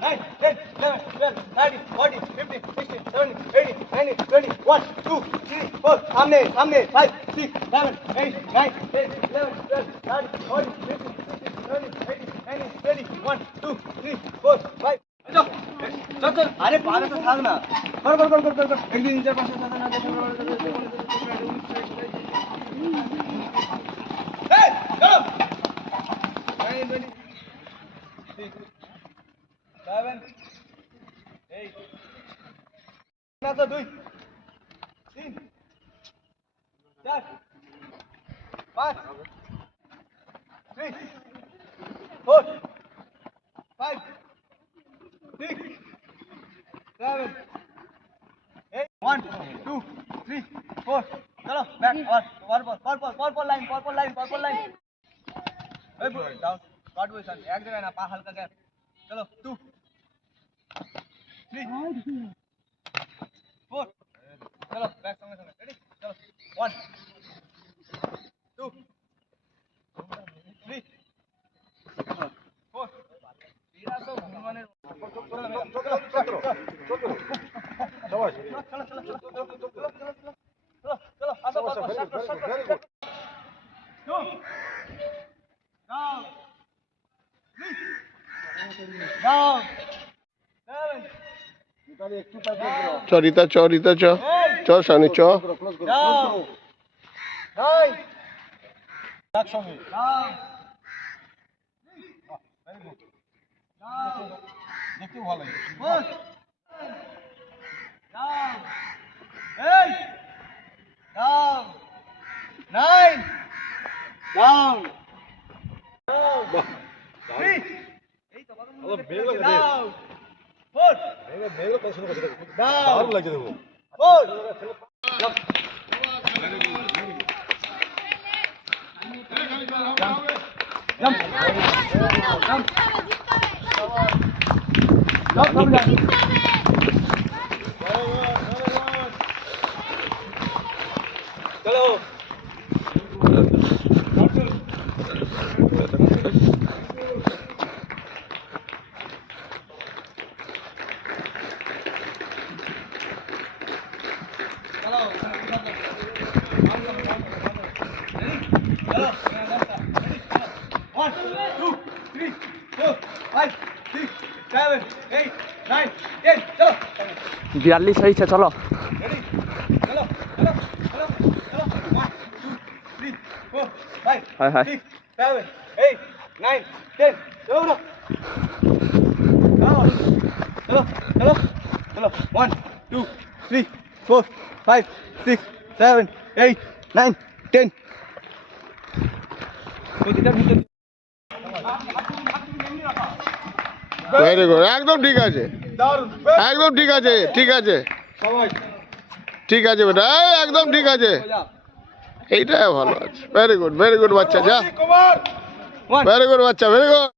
9, 10, 11, 12, 13, 14, 15, 16, 17, 18, 19, 20, 1, 2, 3, 4, सामने 5, 6, 7, 8, 9, 10, 11, 12, 13, 14, 15, 16, 17, 18, 19, 20, 1, 2, 3, 4, 5. चल अरे पागल तो भाग ना कर एक दिन 4 5 7 8 2 3 4 5 3 4 5 6 7 8 1 2 3 4 चलो बैक और पर्पल लाइन ए डाउन शॉर्ट पोजीशन एक जगह ना पा हल्का गैप चलो 2 3 4 चलो बैक संगे रेडी चलो 1 2 3 4 तेरा तो घुमाने Chorita, cho Shani, cho. बियाली सही से चलो हाय हाय 6 7 8 9 10 चलो चलो 1 2 3 4 5 6 7 8 9 10 Very good. একদম ঠিক আছে একদম ঠিক আছে বেটা একদম ঠিক আছে এইটাই ভালো আছে ভেরি গুড বাচ্চা যা ভেরি গুড বাচ্চা ভেরি গুড